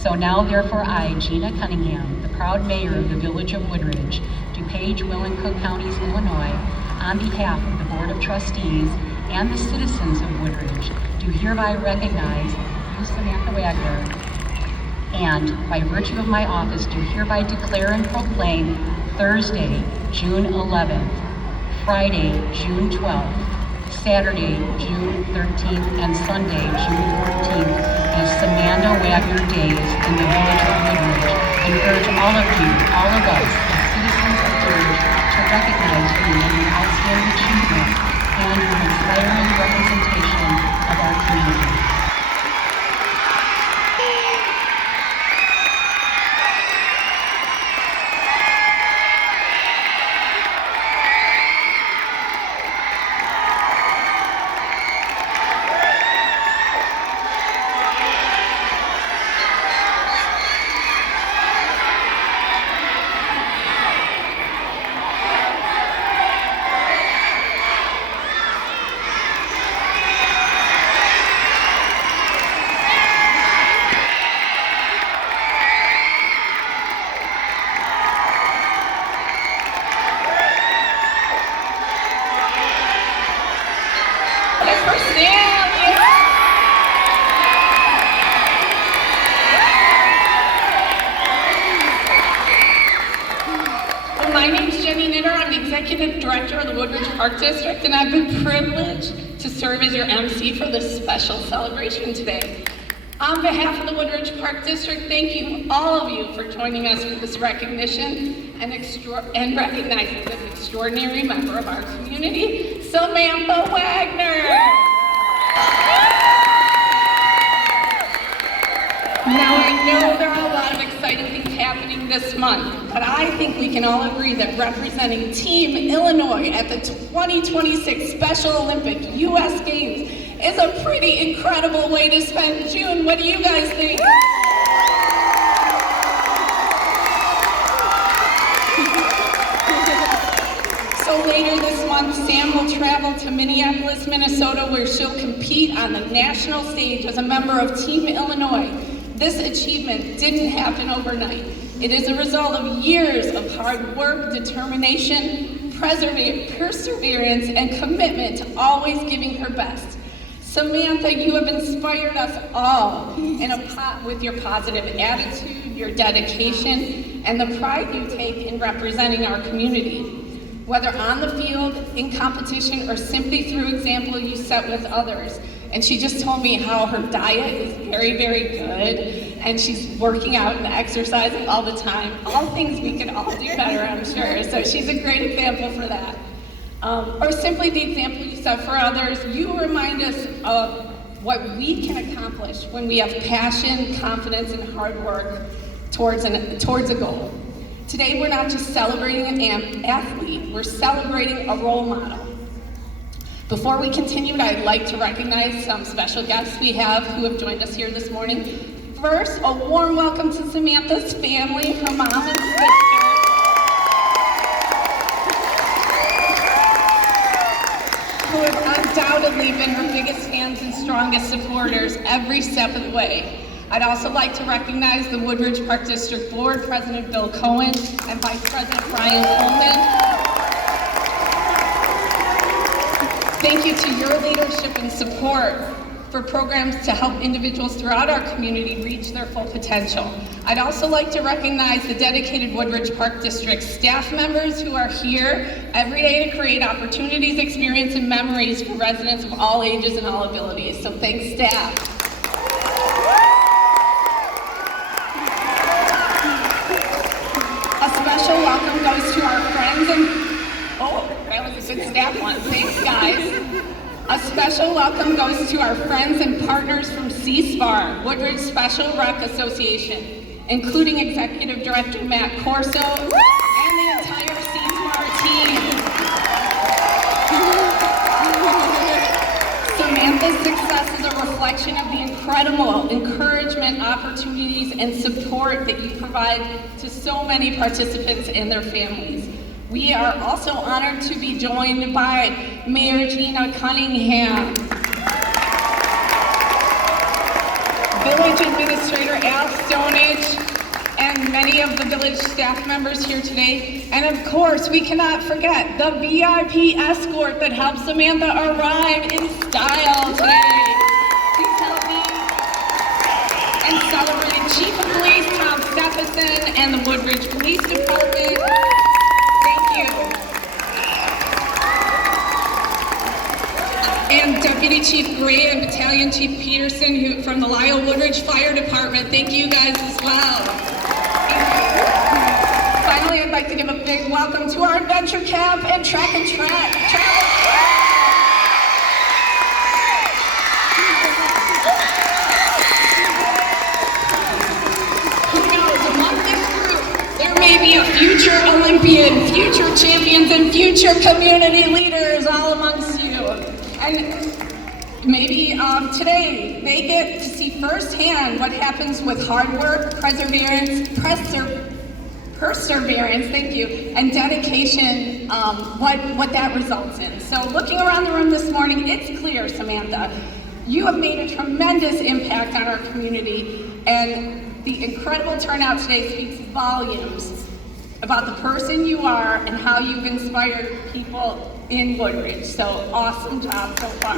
So now therefore I, Gina Cunningham, the proud mayor of the village of Woodridge, DuPage, Will, Cook Counties, Illinois, on behalf of the Board of Trustees and the citizens of Woodridge, do hereby recognize you, Samantha Wagner, and by virtue of my office do hereby declare and proclaim Thursday, June 11th, Friday, June 12th, Saturday, June 13th, and Sunday, June 14th, as Samantha Wagner Days in the village of Woodridge, and urge all of you, all of us, as citizens of Woodridge, to recognize you in your outstanding achievements and your inspiring representation of our community. Executive Director of the Woodridge Park District, and I've been privileged to serve as your MC for this special celebration today. On behalf of the Woodridge Park District, thank you, all of you, for joining us for this recognition and recognizing this extraordinary member of our community, Samantha Wagner. Now, I know there are a lot of exciting things happening this month, but I think we can all agree that representing Team Illinois at the 2026 Special Olympic U.S. Games is a pretty incredible way to spend June. What do you guys think? So later this month, Sam will travel to Minneapolis, Minnesota, where she'll compete on the national stage as a member of Team Illinois. This achievement didn't happen overnight. It is a result of years of hard work, determination, perseverance, and commitment to always giving her best. Samantha, you have inspired us all with your positive attitude, your dedication, and the pride you take in representing our community. Whether on the field, in competition, or simply through example you set with others. And she just told me how her diet is very, very good, and she's working out and exercising all the time. All things we could all do better, I'm sure. So she's a great example for that. Or simply the example you set for others. You remind us of what we can accomplish when we have passion, confidence, and hard work towards a goal. Today, we're not just celebrating an athlete, we're celebrating a role model. Before we continue, I'd like to recognize some special guests we have who have joined us here this morning. First, a warm welcome to Samantha's family, her mom and sister, who have undoubtedly been her biggest fans and strongest supporters every step of the way. I'd also like to recognize the Woodridge Park District Board, President Bill Cohen and Vice President Brian Coleman. Thank you to your leadership and support for programs to help individuals throughout our community reach their full potential. I'd also like to recognize the dedicated Woodridge Park District staff members who are here every day to create opportunities, experience, and memories for residents of all ages and all abilities. So thanks, staff. A special welcome goes to our friends and that was a good staff one. Thanks, guys. A special welcome goes to our friends and partners from SEASPAR, Woodridge Special Rec Association, including Executive Director Matt Corso and the entire SEASPAR team. Samantha's success is a reflection of the incredible encouragement, opportunities, and support that you provide to so many participants and their families. We are also honored to be joined by Mayor Gina Cunningham, Village Administrator Al Stonage, and many of the village staff members here today. And of course, we cannot forget the VIP escort that helped Samantha arrive in style today. Please help me. And celebrating Chief of Police Tom Stephenson and the Woodridge Police Department. Thank you. And Deputy Chief Gray and Battalion Chief Peterson from the Lisle Woodridge Fire Department. Thank you guys as well. Finally, I'd like to give a big welcome to our adventure camp and track and track travel. Who knows, among this group, there may be a future Olympian, future champions, and future community leaders all amongst you. And maybe today they get to see firsthand what happens with hard work, perseverance, thank you, and dedication, what that results in. So looking around the room this morning, it's clear, Samantha, you have made a tremendous impact on our community, and the incredible turnout today speaks volumes about the person you are and how you've inspired people in Woodridge. So awesome job so far.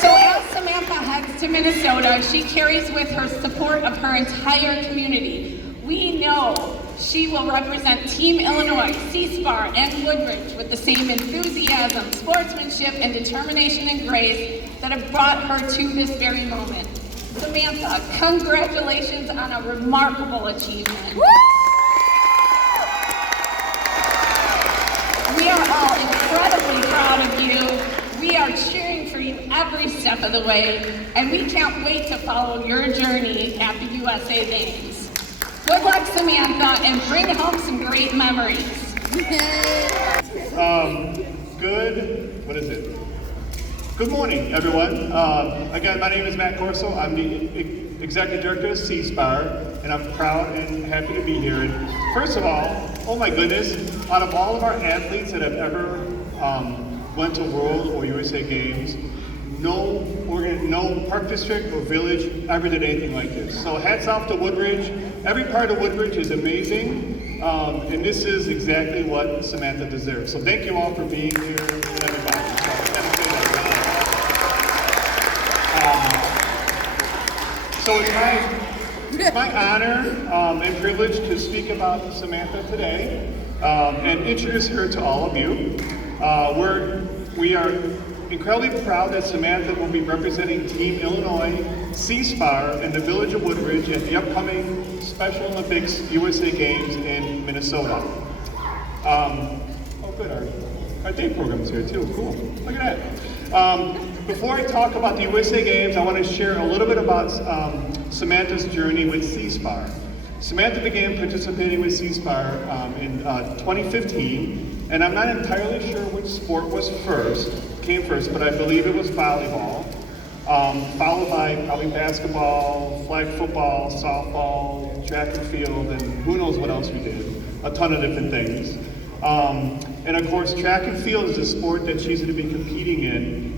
So as Samantha heads to Minnesota, she carries with her support of her entire community. We know she will represent Team Illinois, SEASPAR, and Woodridge with the same enthusiasm, sportsmanship, and determination and grace that have brought her to this very moment. Samantha, congratulations on a remarkable achievement. We are all incredibly proud of you. We are cheering for you every step of the way, and we can't wait to follow your journey at the USA Games. Good luck, Samantha, and bring home some great memories. Good morning, everyone. Again, my name is Matt Corso. I'm the Executive Director of SEASPAR, and I'm proud and happy to be here. And first of all, oh my goodness, out of all of our athletes that have ever went to World or USA Games, no park district or village ever did anything like this. So hats off to Woodridge. Every part of Woodridge is amazing, and this is exactly what Samantha deserves. So thank you all for being here, and everybody. So it's my honor and privilege to speak about Samantha today and introduce her to all of you. We are incredibly proud that Samantha will be representing Team Illinois, SEASPAR, and the Village of Woodridge at the upcoming Special Olympics USA Games in Minnesota. Oh good, our day program is here too, cool, look at that. Before I talk about the USA Games, I want to share a little bit about Samantha's journey with SEASPAR. Samantha began participating with SEASPAR in 2015, and I'm not entirely sure which sport came first, but I believe it was volleyball, followed by probably basketball, flag football, softball, track and field, and who knows what else we did, a ton of different things. And of course, track and field is a sport that she's going to be competing in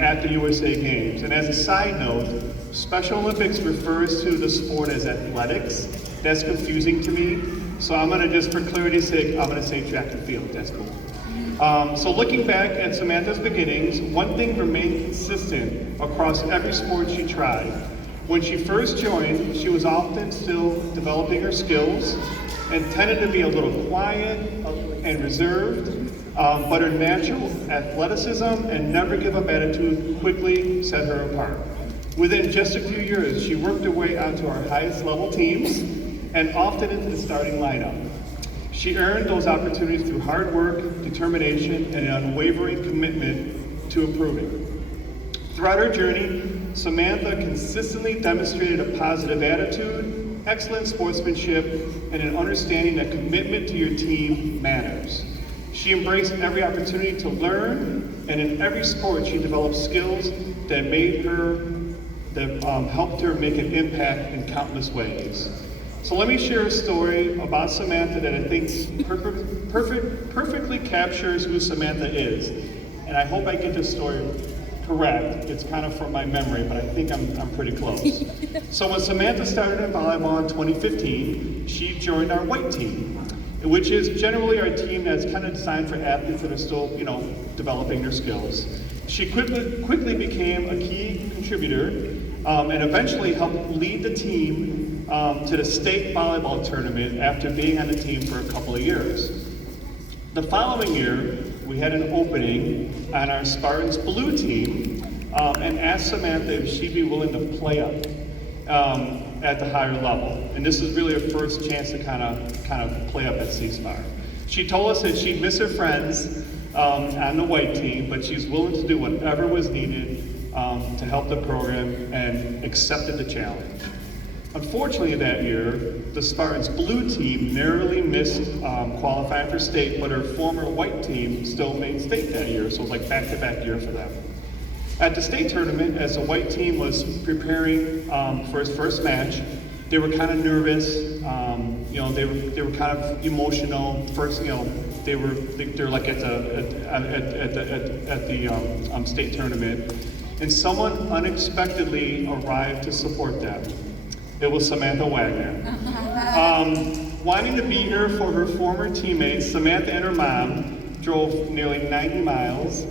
at the USA Games. And as a side note, Special Olympics refers to the sport as athletics. That's confusing to me. So I'm going to just, for clarity's sake, I'm going to say track and field. That's cool. So looking back at Samantha's beginnings, one thing remained consistent across every sport she tried. When she first joined, she was often still developing her skills and tended to be a little quiet and reserved, but her natural athleticism and never give up attitude quickly set her apart. Within just a few years, she worked her way onto our highest level teams and often into the starting lineup. She earned those opportunities through hard work, determination, and an unwavering commitment to improving. Throughout her journey, Samantha consistently demonstrated a positive attitude, excellent sportsmanship, and an understanding that commitment to your team matters. She embraced every opportunity to learn, and in every sport she developed skills that helped her make an impact in countless ways. So let me share a story about Samantha that I think perfectly captures who Samantha is. and I hope I get this story correct. It's kind of from my memory, but I think I'm pretty close. So when Samantha started in volleyball in 2015, she joined our white team, which is generally our team that's kind of designed for athletes that are still, developing their skills. She quickly became a key contributor and eventually helped lead the team to the state volleyball tournament after being on the team for a couple of years. The following year, we had an opening on our Spartans Blue team and asked Samantha if she'd be willing to play up at the higher level. And this is really her first chance to kind of play up at SEASPAR. She told us that she'd miss her friends on the white team, but she's willing to do whatever was needed to help the program and accepted the challenge. Unfortunately that year, the Spartans Blue team narrowly missed qualifying for state, but her former white team still made state that year, so it was like back-to-back year for them. At the state tournament, as the white team was preparing for its first match, they were kind of nervous. They were kind of emotional. First, they're like at the state tournament, and someone unexpectedly arrived to support them. It was Samantha Wagner. Wanting to be here for her former teammates, Samantha and her mom drove nearly 90 miles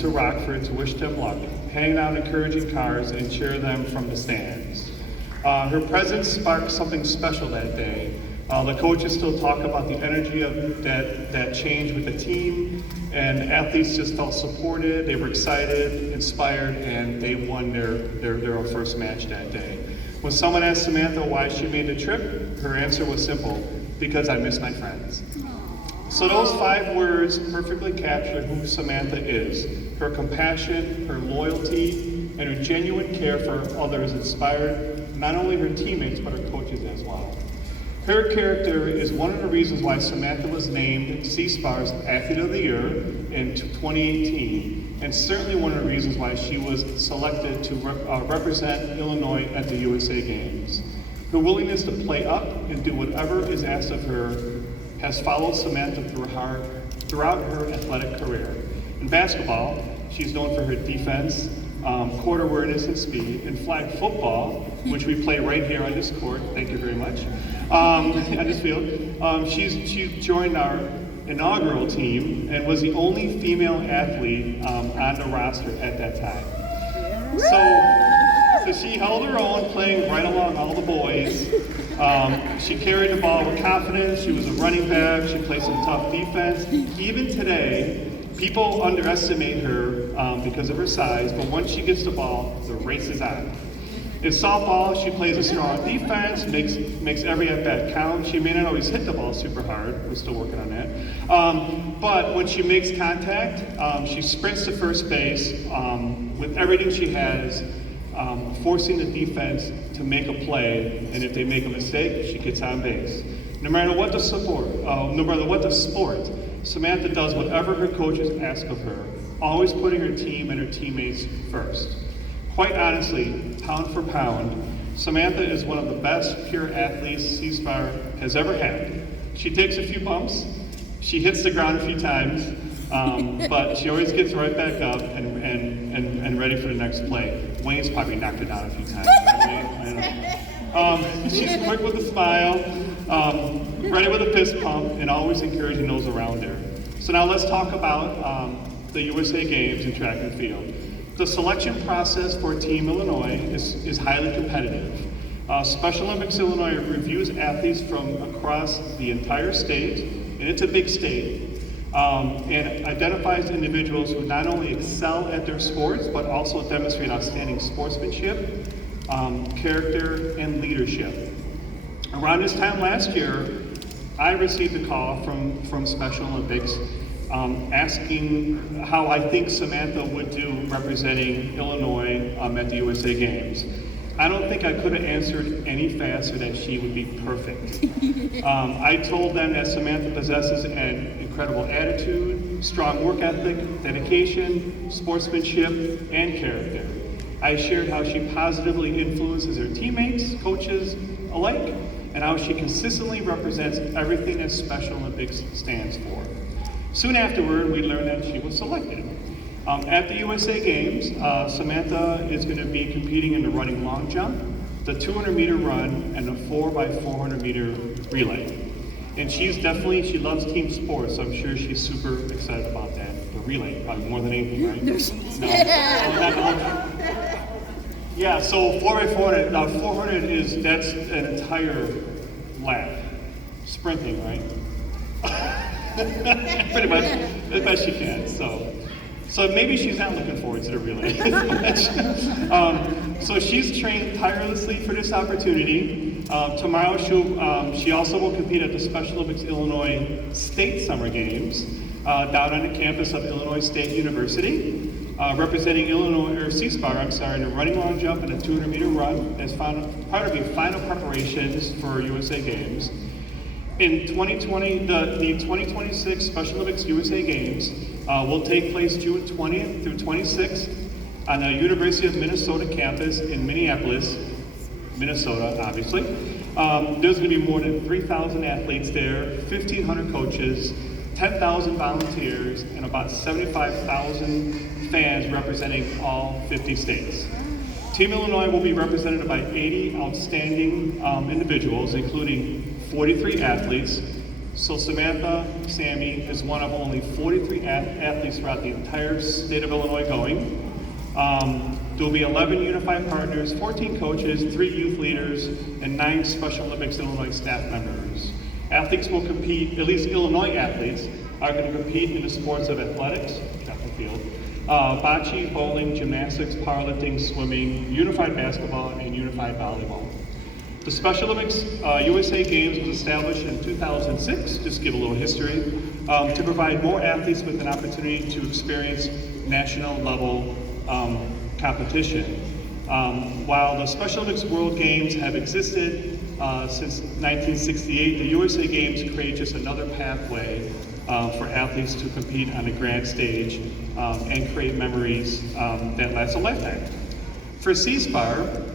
to Rockford to wish them luck, handing out encouraging cards and cheer them from the stands. Her presence sparked something special that day. The coaches still talk about the energy of that change with the team, and athletes just felt supported, they were excited, inspired, and they won their first match that day. When someone asked Samantha why she made the trip, her answer was simple: because I miss my friends. So those 5 words perfectly capture who Samantha is. Her compassion, her loyalty, and her genuine care for others inspired not only her teammates, but her coaches as well. Her character is one of the reasons why Samantha was named SEASPAR's Athlete of the Year in 2018, and certainly one of the reasons why she was selected to represent Illinois at the USA Games. Her willingness to play up and do whatever is asked of her has followed Samantha throughout her athletic career. In basketball, she's known for her defense, court awareness and speed. In flag football, which we play right here on this court, thank you very much, on this field, she joined our inaugural team and was the only female athlete on the roster at that time. So she held her own, playing right along all the boys. She carried the ball with confidence. She was a running back. She played some tough defense. Even today, people underestimate her because of her size, but once she gets the ball, the race is on. In softball, she plays a strong defense, makes every at-bat count. She may not always hit the ball super hard. We're still working on that. But when she makes contact, she sprints to first base with everything she has, forcing the defense to make a play, and if they make a mistake, she gets on base. No matter what the sport, Samantha does whatever her coaches ask of her, always putting her team and her teammates first. Quite honestly, pound for pound, Samantha is one of the best pure athletes SEASPAR has ever had. She takes a few bumps, she hits the ground a few times, but she always gets right back up and ready for the next play. Wayne's probably knocked her down a few times. She's quick with a smile, ready with a fist pump, and always encouraging those around her. So now let's talk about the USA Games in track and field. The selection process for Team Illinois is highly competitive. Special Olympics Illinois reviews athletes from across the entire state, and it's a big state, and identifies individuals who not only excel at their sports, but also demonstrate outstanding sportsmanship, character, and leadership. Around this time last year, I received a call from Special Olympics asking how I think Samantha would do representing Illinois at the USA Games. I don't think I could have answered any faster that she would be perfect. I told them that Samantha possesses an incredible attitude, strong work ethic, dedication, sportsmanship, and character. I shared how she positively influences her teammates, coaches alike, and how she consistently represents everything that Special Olympics stands for. Soon afterward, we learned that she was selected. At the USA Games, Samantha is going to be competing in the running long jump, the 200-meter run, and the 4x400-meter relay. And she loves team sports, so I'm sure she's super excited about that. The relay, probably more than anything, right? No. Yeah, so 4x400, now 400 that's an entire lap. Sprinting, right? Pretty much, as best she can, So maybe she's not looking forward to the relay. So she's trained tirelessly for this opportunity. Tomorrow she also will compete at the Special Olympics Illinois State Summer Games down on the campus of Illinois State University, representing Illinois, or SEASPAR, in a running long jump and a 200-meter run as part of the final preparations for USA Games. In 2020, the 2026 Special Olympics USA Games will take place June 20th through 26th on the University of Minnesota campus in Minneapolis, Minnesota, obviously. There's going to be more than 3,000 athletes there, 1,500 coaches, 10,000 volunteers, and about 75,000 fans representing all 50 states. Team Illinois will be represented by 80 outstanding individuals, including 43 athletes. So Samantha, Sammy, is one of only 43 athletes throughout the entire state of Illinois going. There will be 11 unified partners, 14 coaches, 3 youth leaders, and 9 Special Olympics Illinois staff members. Athletes will compete, at least Illinois athletes, are going to compete in the sports of athletics, track and field, bocce, bowling, gymnastics, powerlifting, swimming, unified basketball, and unified volleyball. The Special Olympics USA Games was established in 2006, just to give a little history, to provide more athletes with an opportunity to experience national level competition. While the Special Olympics World Games have existed since 1968, the USA Games create just another pathway for athletes to compete on the grand stage and create memories that last a lifetime. For SEASPAR,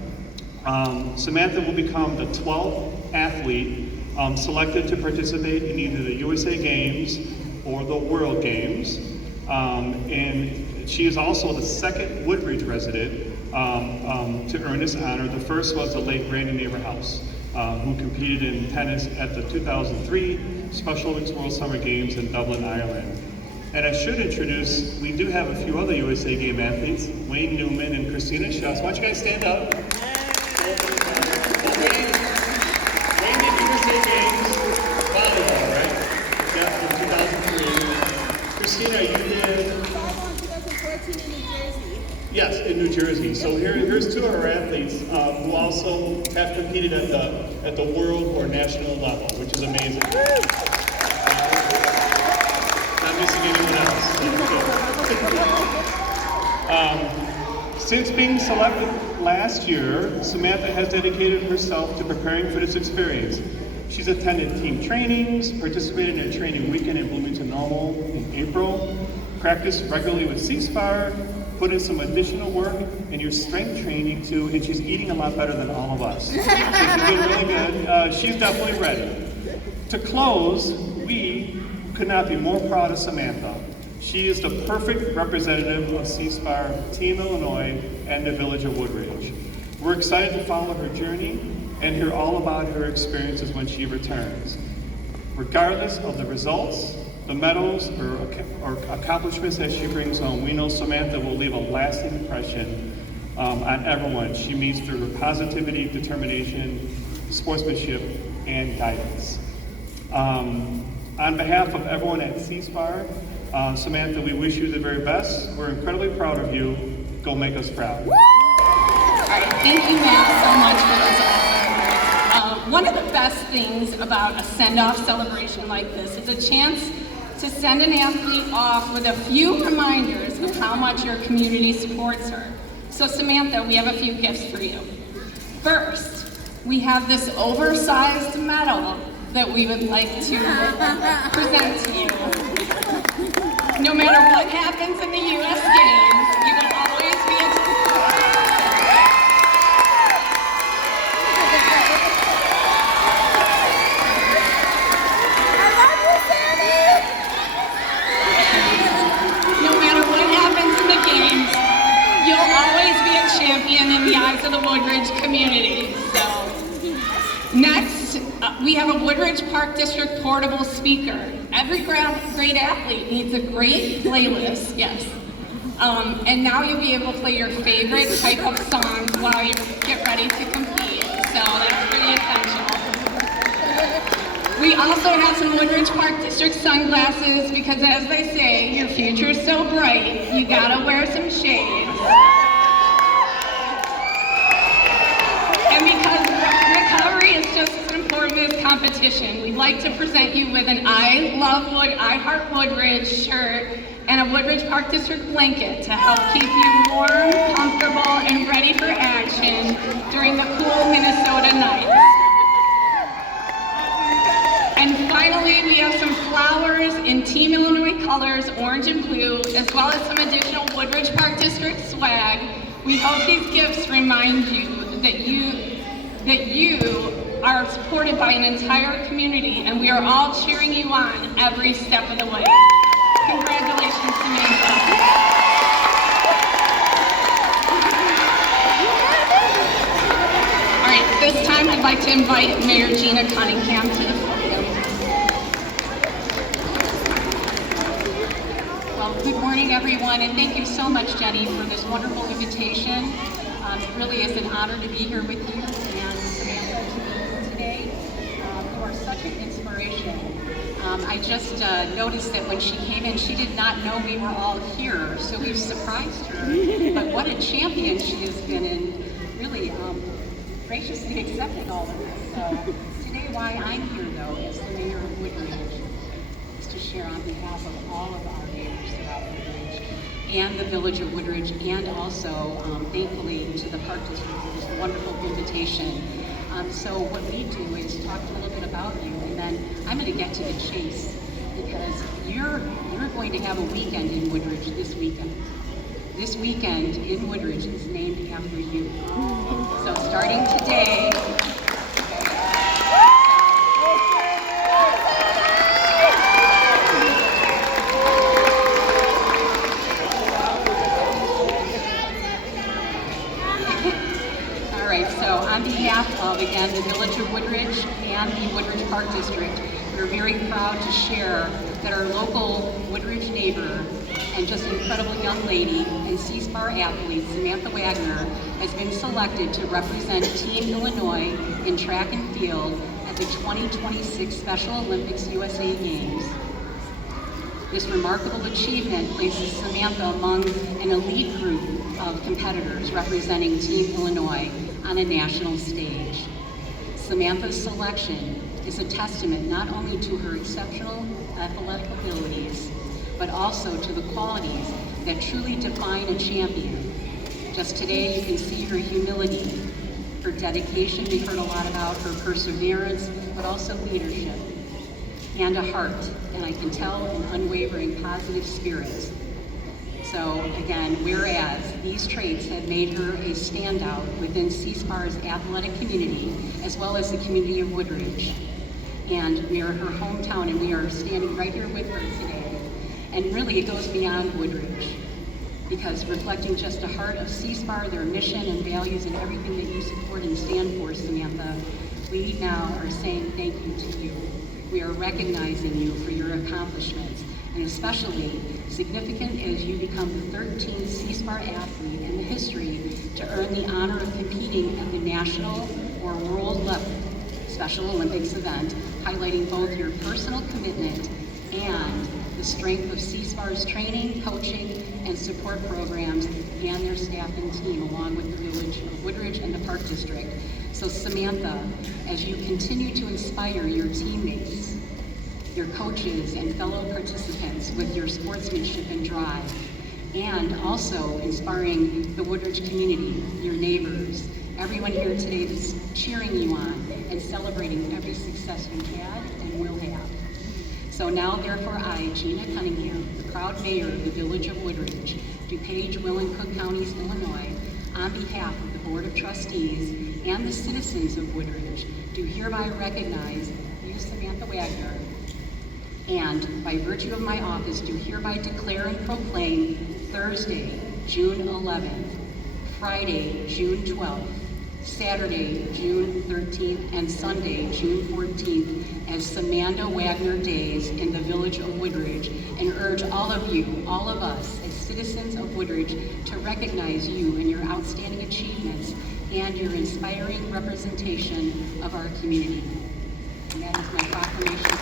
Samantha will become the 12th athlete selected to participate in either the USA Games or the World Games. And she is also the second Woodridge resident to earn this honor. The first was the late Randy Neighborhouse, who competed in tennis at the 2003 Special Olympics World Summer Games in Dublin, Ireland. And I should introduce, we do have a few other USA Game athletes, Wayne Newman and Christina Schuss. Why don't you guys stand up? Wayne did USA Games volleyball, right? Yeah, in 2003. Christina, you did? Volleyball in 2014 in New Jersey. Yes, in New Jersey. So here's 2 of our athletes who also have competed at the world or national level, which is amazing. Not missing anyone else. Since being selected last year, Samantha has dedicated herself to preparing for this experience. She's attended team trainings, participated in a training weekend in Bloomington Normal in April, practiced regularly with SEASPAR, put in some additional work in your strength training too, and she's eating a lot better than all of us. She's doing really good. She's definitely ready. To close, we could not be more proud of Samantha. She is the perfect representative of SEASPAR, Team Illinois, and the Village of Woodridge. We're excited to follow her journey and hear all about her experiences when she returns. Regardless of the results, the medals, or accomplishments that she brings home, we know Samantha will leave a lasting impression on everyone she meets through her positivity, determination, sportsmanship, and guidance. On behalf of everyone at SEASPAR, Samantha, we wish you the very best. We're incredibly proud of you. Go make us proud. All right, thank you, Matt, so much for those awesome words. One of the best things about a send-off celebration like this is a chance to send an athlete off with a few reminders of how much your community supports her. So Samantha, we have a few gifts for you. First, we have this oversized medal that we would like to present to you. No matter what happens in the U.S. Games, you will always be No matter what happens in champion in the eyes of the Woodridge community. So, next, we have a Woodridge Park District portable speaker. Every great athlete needs a great playlist, yes. And now you'll be able to play your favorite type of songs while you get ready to compete. So that's pretty essential. We also have some Woodridge Park District sunglasses because, as they say, your future's so bright, you gotta wear some shades. And because recovery is just as important as competition, we'd like to present you with an I Heart Woodridge shirt and a Woodridge Park District blanket to help keep you warm, comfortable, and ready for action during the cool Minnesota nights. And finally, we have some flowers in Team Illinois colors, orange and blue, as well as some additional Woodridge Park District swag. We hope these gifts remind you that you are supported by an entire community, and we are all cheering you on every step of the way. Congratulations, Samantha. All right, this time I'd like to invite Mayor Gina Cunningham to the podium. Well, good morning, everyone, and thank you so much, Jenny, for this wonderful invitation. It really is an honor to be here with you and Samantha today. You are such an inspiration. I just noticed that when she came in, she did not know we were all here, so we've surprised her. But what a champion she has been in, really graciously accepting all of this. So today, why I'm here, though, as the mayor of Woodridge, is to share on behalf of all of our neighbors throughout Woodridge and the village of Woodridge, and also, thankfully, to the Park District for this wonderful invitation. So what we do is talk a little bit about you, and then I'm going to get to the chase, because you're going to have a weekend in Woodridge this weekend. This weekend in Woodridge is named after you. So starting today, on behalf of, again, the Village of Woodridge and the Woodridge Park District, we're very proud to share that our local Woodridge neighbor and just incredible young lady and SEASPAR athlete, Samantha Wagner, has been selected to represent Team Illinois in track and field at the 2026 Special Olympics USA Games. This remarkable achievement places Samantha among an elite group of competitors representing Team Illinois on a national stage. Samantha's selection is a testament not only to her exceptional athletic abilities, but also to the qualities that truly define a champion. Just today, you can see her humility, her dedication. We heard a lot about her perseverance, but also leadership, and a heart, and I can tell an unwavering positive spirit. So again, whereas these traits have made her a standout within SEASPAR's athletic community, as well as the community of Woodridge. And we are her hometown, and we are standing right here with her today. And really, it goes beyond Woodridge, because reflecting just the heart of SEASPAR, their mission and values and everything that you support and stand for, Samantha, we now are saying thank you to you. We are recognizing you for your accomplishments, and especially significant as you become the 13th SEASPAR athlete in the history to earn the honor of competing at the national or world level Special Olympics event, highlighting both your personal commitment and the strength of SEASPAR's training, coaching, and support programs and their staff and team, along with the village of Woodridge and the Park District. So Samantha, as you continue to inspire your teammates, your coaches and fellow participants with your sportsmanship and drive, and also inspiring the Woodridge community, your neighbors, everyone here today that's cheering you on and celebrating every success you had and will have. So now, therefore, I, Gina Cunningham, the proud mayor of the Village of Woodridge, DuPage, Will, and Cook Counties, Illinois, on behalf of the Board of Trustees and the citizens of Woodridge, do hereby recognize you, Samantha Wagner, and by virtue of my office, do hereby declare and proclaim Thursday, June 11th, Friday, June 12th, Saturday, June 13th, and Sunday, June 14th, as Samantha Wagner Days in the village of Woodridge, and urge all of you, all of us, as citizens of Woodridge, to recognize you and your outstanding achievements and your inspiring representation of our community. And that is my proclamation.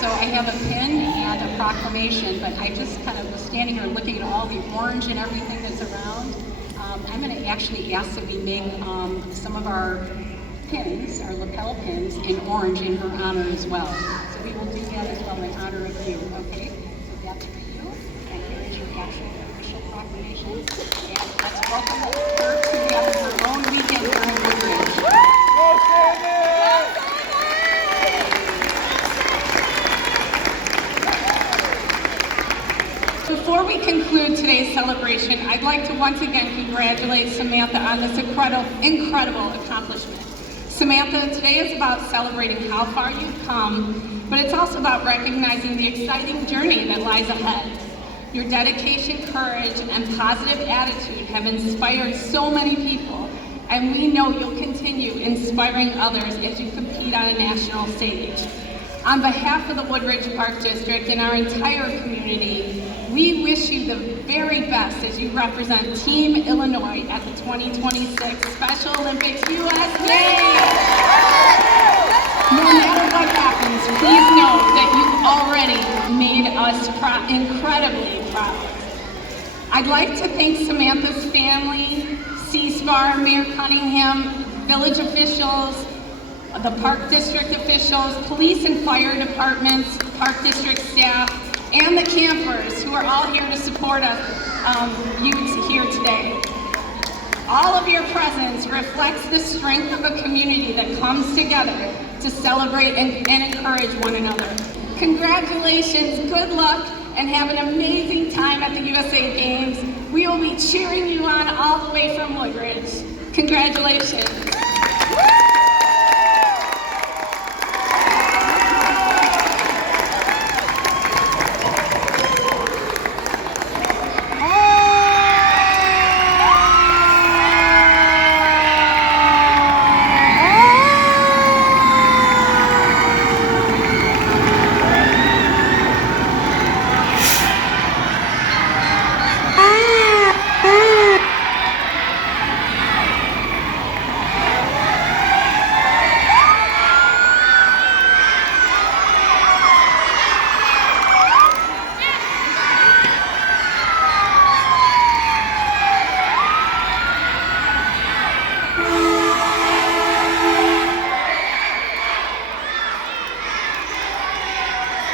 So I have a pin and a proclamation, but I just kind of was standing here looking at all the orange and everything that's around. I'm going to actually ask that we make some of our pins, our lapel pins, in orange in her honor as well. So we will do that as well in honor of you, okay? So that's for you, and here is your actual official proclamation. And let's welcome her to have her own weekend here in Woodridge. Before we conclude today's celebration, I'd like to once again congratulate Samantha on this incredible accomplishment. Samantha, today is about celebrating how far you've come, but it's also about recognizing the exciting journey that lies ahead. Your dedication, courage, and positive attitude have inspired so many people, and we know you'll continue inspiring others as you compete on a national stage. On behalf of the Woodridge Park District and our entire community, we wish you the very best as you represent Team Illinois at the 2026 Special Olympics USA. No matter what happens, please know that you've already made us incredibly proud. I'd like to thank Samantha's family, SEASPAR, Mayor Cunningham, village officials, the Park District officials, police and fire departments, Park District staff, and the campers who are all here to support us, you here today. All of your presence reflects the strength of a community that comes together to celebrate and encourage one another. Congratulations, good luck, and have an amazing time at the USA Games. We will be cheering you on all the way from Woodridge. Congratulations.